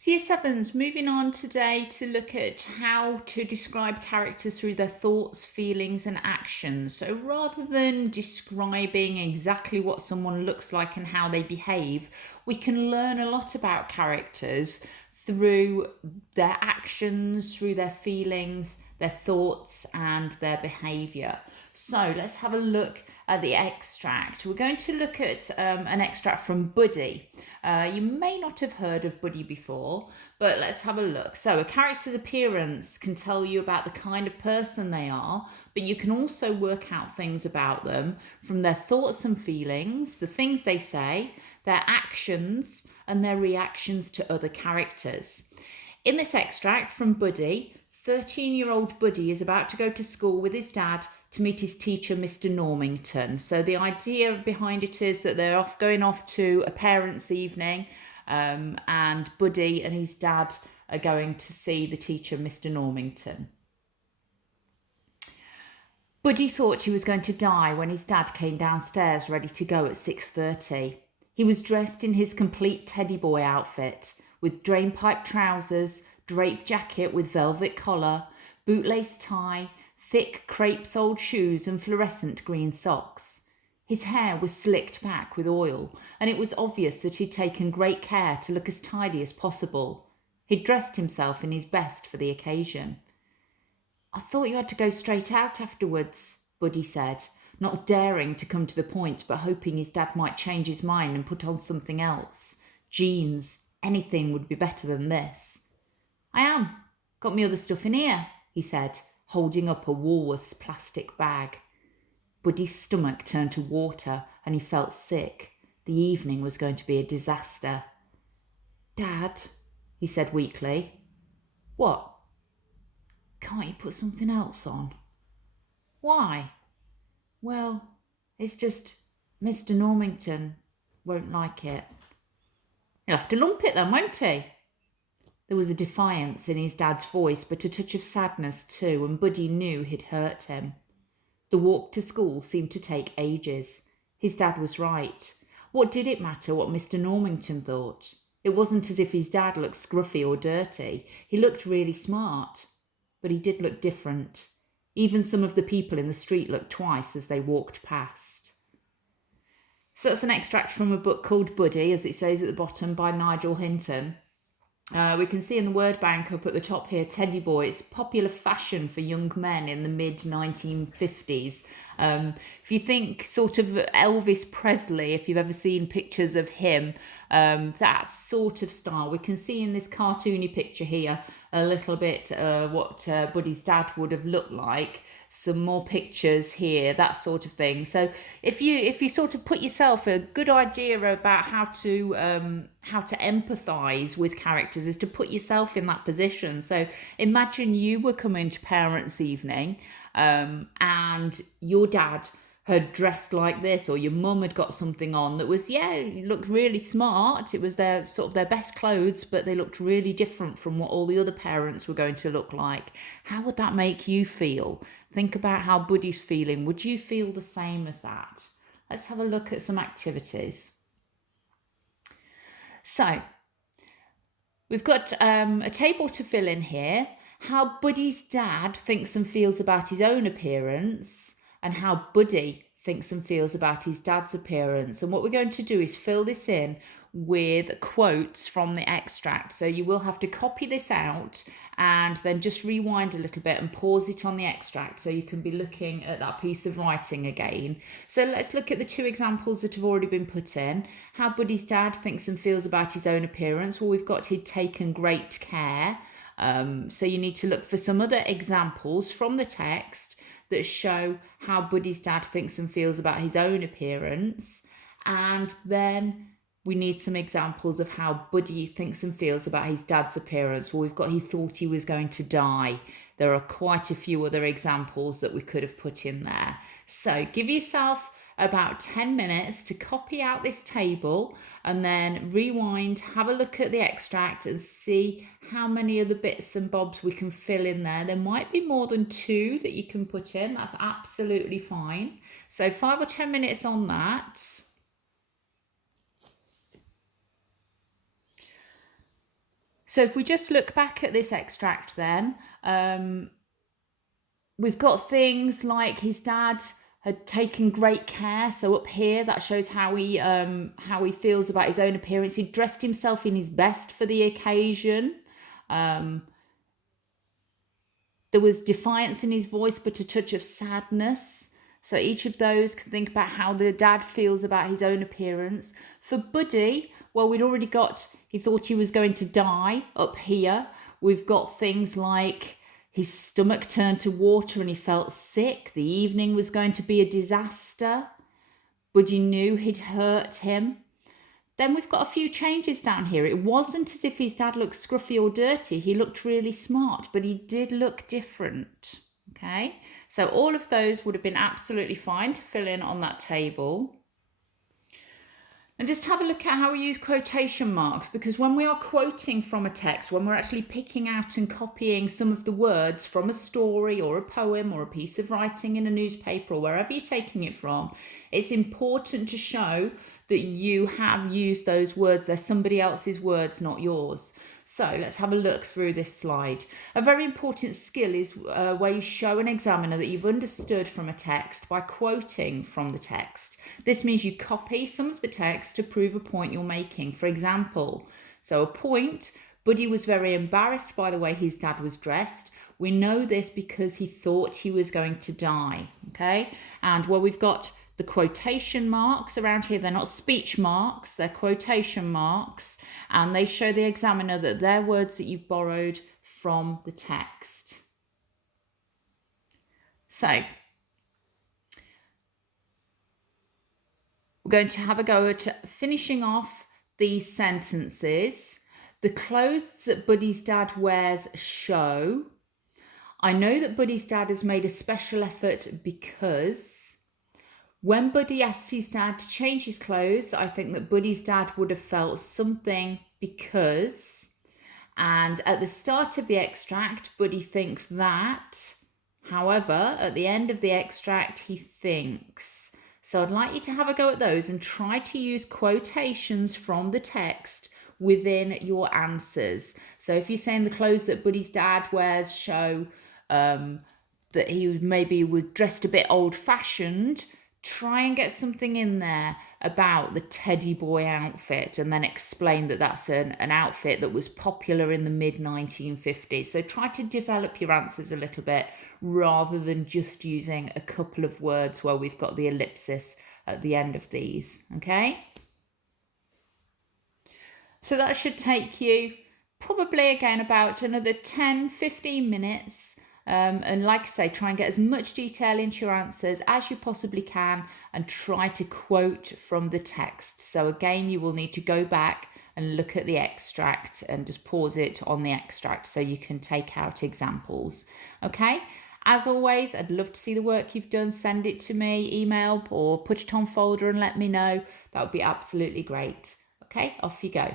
So year sevens, moving on today to look at how to describe characters through their thoughts, feelings, and actions. So rather than describing exactly what someone looks like and how they behave, we can learn a lot about characters through their actions, through their feelings, their thoughts, and their behaviour. So let's have a look at the extract. We're going to look at an extract from Buddy. You may not have heard of Buddy before, but let's have a look. So a character's appearance can tell you about the kind of person they are, but you can also work out things about them from their thoughts and feelings, the things they say, their actions, and their reactions to other characters. In this extract from Buddy, 13-year-old Buddy is about to go to school with his dad to meet his teacher, Mr. Normington. So the idea behind it is that they're going off to a parents' evening, and Buddy and his dad are going to see the teacher, Mr. Normington. Buddy thought he was going to die when his dad came downstairs ready to go at 6:30. He was dressed in his complete teddy boy outfit, with drainpipe trousers, draped jacket with velvet collar, bootlace tie, thick crepe-soled shoes and fluorescent green socks. His hair was slicked back with oil, and it was obvious that he'd taken great care to look as tidy as possible. He'd dressed himself in his best for the occasion. "I thought you had to go straight out afterwards," Buddy said, not daring to come to the point but hoping his dad might change his mind and put on something else. Jeans, anything would be better than this. "I am. Got me other stuff in here," he said, holding up a Woolworths plastic bag. Buddy's stomach turned to water and he felt sick. The evening was going to be a disaster. "Dad," he said weakly. "What?" "Can't you put something else on?" "Why?" "Well, it's just Mr. Normington won't like it." "He'll have to lump it then, won't he?" There was a defiance in his dad's voice, but a touch of sadness too, and Buddy knew he'd hurt him. The walk to school seemed to take ages. His dad was right. What did it matter what Mr. Normington thought? It wasn't as if his dad looked scruffy or dirty. He looked really smart. But he did look different. Even some of the people in the street looked twice as they walked past. So that's an extract from a book called Buddy, as it says at the bottom, by Nigel Hinton. We can see in the word bank up at the top here, teddy boy. It's popular fashion for young men in the mid-1950s. If you think sort of Elvis Presley, if you've ever seen pictures of him, that sort of style. We can see in this cartoony picture here a little bit what Buddy's dad would have looked like. Some more pictures here, that sort of thing. So if you sort of put yourself a good idea about how to empathise with characters is to put yourself in that position. So imagine you were coming to parents' evening, and your dad had dressed like this, or your mum had got something on that was, looked really smart. It was their best clothes, but they looked really different from what all the other parents were going to look like. How would that make you feel? Think about how Buddy's feeling. Would you feel the same as that? Let's have a look at some activities. So we've got a table to fill in here. How Buddy's dad thinks and feels about his own appearance, and how Buddy thinks and feels about his dad's appearance. And what we're going to do is fill this in with quotes from the extract. So you will have to copy this out and then just rewind a little bit and pause it on the extract so you can be looking at that piece of writing again. So let's look at the two examples that have already been put in. How Buddy's dad thinks and feels about his own appearance. Well, we've got he'd taken great care. So you need to look for some other examples from the text that show how Buddy's dad thinks and feels about his own appearance. And then we need some examples of how Buddy thinks and feels about his dad's appearance. Well, we've got he thought he was going to die. There are quite a few other examples that we could have put in there. So give yourself about 10 minutes to copy out this table and then rewind, have a look at the extract and see how many of the bits and bobs we can fill in there. There might be more than 2 that you can put in. That's absolutely fine. So 5 or 10 minutes on that. So if we just look back at this extract then, we've got things like his dad had taken great care. So up here, that shows how he feels about his own appearance. He dressed himself in his best for the occasion. There was defiance in his voice, but a touch of sadness. So each of those can think about how the dad feels about his own appearance. For Buddy, well, we'd already got, he thought he was going to die up here. We've got things like his stomach turned to water and he felt sick. The evening was going to be a disaster. Buddy knew he'd hurt him. Then we've got a few changes down here. It wasn't as if his dad looked scruffy or dirty. He looked really smart, but he did look different. Okay, so all of those would have been absolutely fine to fill in on that table. And just have a look at how we use quotation marks, because when we are quoting from a text, when we're actually picking out and copying some of the words from a story or a poem or a piece of writing in a newspaper or wherever you're taking it from, it's important to show that you have used those words. They're somebody else's words, not yours. So let's have a look through this slide. A very important skill is where you show an examiner that you've understood from a text by quoting from the text. This means you copy some of the text to prove a point you're making. For example, so a point, Buddy was very embarrassed by the way his dad was dressed. We know this because he thought he was going to die, okay? And well, we've got the quotation marks around here. They're not speech marks, they're quotation marks, and they show the examiner that they're words that you've borrowed from the text. So we're going to have a go at finishing off these sentences. The clothes that Buddy's dad wears show. I know that Buddy's dad has made a special effort because. When Buddy asked his dad to change his clothes, I think that Buddy's dad would have felt something because. And at the start of the extract, Buddy thinks that. However, at the end of the extract, he thinks. So I'd like you to have a go at those and try to use quotations from the text within your answers. So if you're saying the clothes that Buddy's dad wears show that he maybe was dressed a bit old-fashioned, try and get something in there about the teddy boy outfit and then explain that that's an outfit that was popular in the mid-1950s. So try to develop your answers a little bit rather than just using a couple of words where we've got the ellipsis at the end of these, okay? So that should take you probably again about another 10-15 minutes. And like I say, try and get as much detail into your answers as you possibly can and try to quote from the text. So again, you will need to go back and look at the extract and just pause it on the extract so you can take out examples. Okay, as always, I'd love to see the work you've done. Send it to me, email or put it on folder and let me know. That would be absolutely great. Okay, off you go.